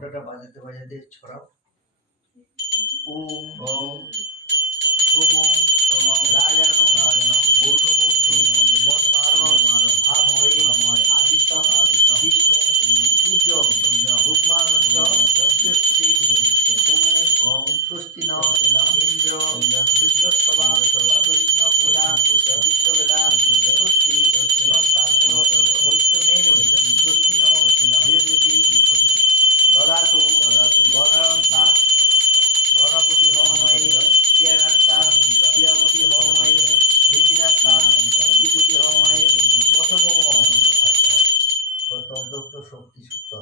ঘন্টাটা বাজাতে বাজাতে ছড়াও। ওম ওম সোম রাজানো বর্ণমূর্তি বনমার ভাময়ে আদিত্য বিষ্ণু সূর্য ব্রহ্মানন্দ ষষ্ঠী। ওম স্বস্তি ন ইন্দ্র বৃদ্ধসভা কৃষ্ণ পূজা বিশ্ববেদা স্বস্তি বৈষ্ণবে স্বস্তি ন বৃহস্পতি দদাতু গণান্তা গণপতি হময়ে ক্রিয়ানান্তা ক্রিয়াপতি হময়ে বিদ্যান্তা বিভূতি হময়ে বসব। তন্ত্র শক্তি সূত্র।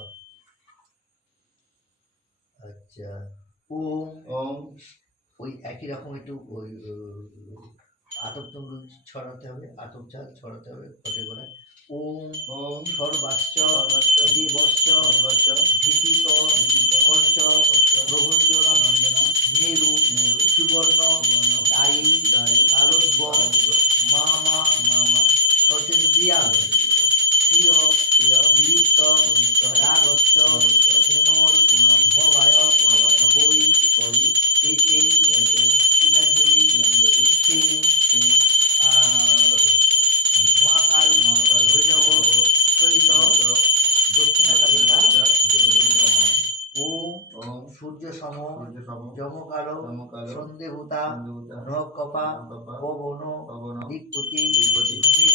আচ্ছা ওম ওম ওই একই রকম একটু ওই আতপ চাল ছড়াতে হবে, আতপ চাল ছড়াতে হবে ফটে করে। ওম ওম সর্বাশ্চ দেবশ্চ ভীতিত কঞ্চ প্রভঞ্জন মেরু সুবর্ণ দায়ী তারব্য মামা সতেন্দ্রিয়া প্রিয় বিলিপ্ত রাগশ্চ পুনর ভবায় বৈ এতে গীতাঞ্জলি সিং মহাকাল ভৈরব চরিত দক্ষিণাকালিকা। ওম সূর্য সম যমকাল সন্দেহুতা নকপা পবন দিকপতি ভূমি